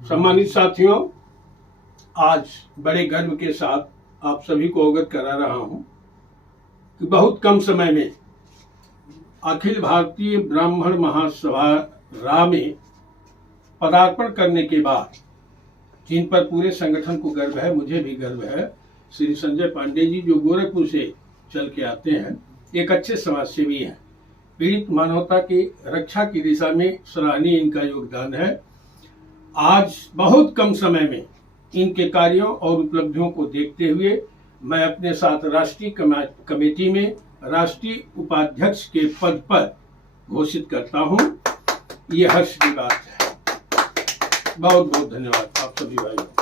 सम्मानित साथियों, आज बड़े गर्व के साथ आप सभी को अवगत करा रहा हूं कि बहुत कम समय में अखिल भारतीय ब्राह्मण महासभा रा में पदार्पण करने के बाद जिन पर पूरे संगठन को गर्व है, मुझे भी गर्व है, श्री संजय पांडे जी जो गोरखपुर से चल के आते हैं, एक अच्छे समाजसेवी हैं। पीड़ित मानवता की रक्षा की दिशा में सराहनीय इनका योगदान है। आज बहुत कम समय में इनके कार्यों और उपलब्धियों को देखते हुए मैं अपने साथ राष्ट्रीय कमेटी में राष्ट्रीय उपाध्यक्ष के पद पर घोषित करता हूं। ये हर्ष की बात है। बहुत बहुत धन्यवाद आप सभी भाइयों।